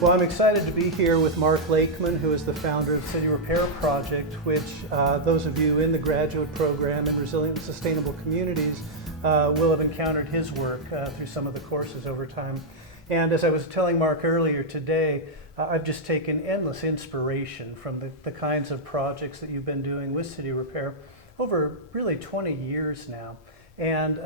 Well, I'm excited to be here with Mark Lakeman, who is the founder of City Repair Project, which those of you in the graduate program in Resilient and Sustainable Communities will have encountered his work through some of the courses over time. And as I was telling Mark earlier today, I've just taken endless inspiration from the kinds of projects that you've been doing with City Repair over really 20 years now. And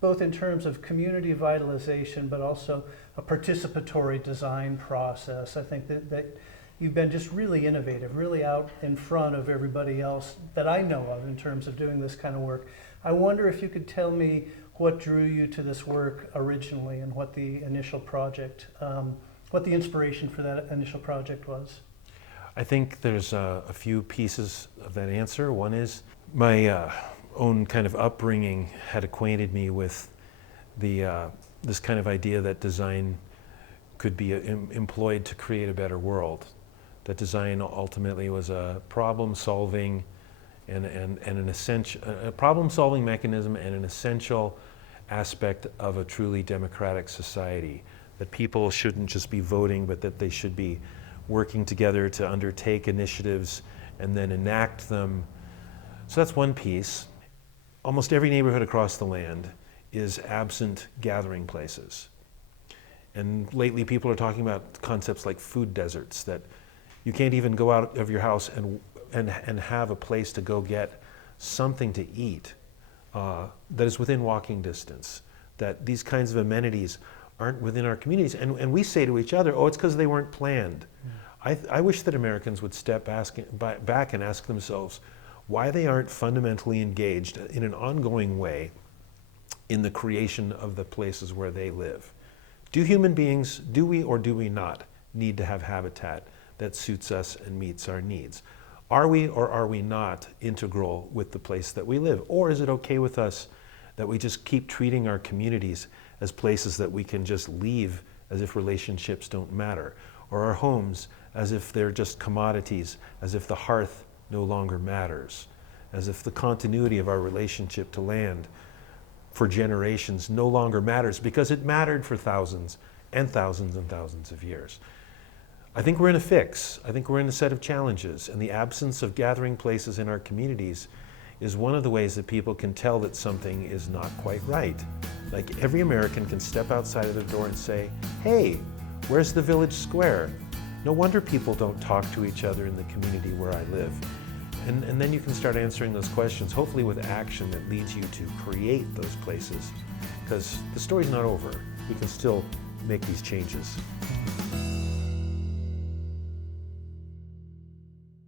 both in terms of community vitalization, but also a participatory design process. I think that you've been just really innovative, really out in front of everybody else that I know of in terms of doing this kind of work. I wonder if you could tell me what drew you to this work originally and what the initial project, what the inspiration for that initial project was. I think there's a few pieces of that answer. One is my own kind of upbringing had acquainted me with this kind of idea that design could be employed to create a better world. That design ultimately was a problem-solving and an essential problem-solving mechanism and an essential aspect of a truly democratic society. That people shouldn't just be voting, but that they should be working together to undertake initiatives and then enact them. So that's one piece. Almost every neighborhood across the land is absent gathering places. And lately people are talking about concepts like food deserts, that you can't even go out of your house and have a place to go get something to eat that is within walking distance, that these kinds of amenities aren't within our communities. And we say to each other, oh, it's because they weren't planned. I wish that Americans would step back and ask themselves why they aren't fundamentally engaged in an ongoing way in the creation of the places where they live. Do human beings, do we or do we not, need to have habitat that suits us and meets our needs? Are we or are we not integral with the place that we live? Or is it okay with us that we just keep treating our communities as places that we can just leave as if relationships don't matter? Or our homes as if they're just commodities, as if the hearth no longer matters, as if the continuity of our relationship to land for generations no longer matters because it mattered for thousands and thousands and thousands of years. I think we're in a fix. I think we're in a set of challenges, and the absence of gathering places in our communities is one of the ways that people can tell that something is not quite right. Like every American can step outside of the door and say, hey, where's the village square? No wonder people don't talk to each other in the community where I live. And then you can start answering those questions, hopefully with action that leads you to create those places, because the story's not over. We can still make these changes.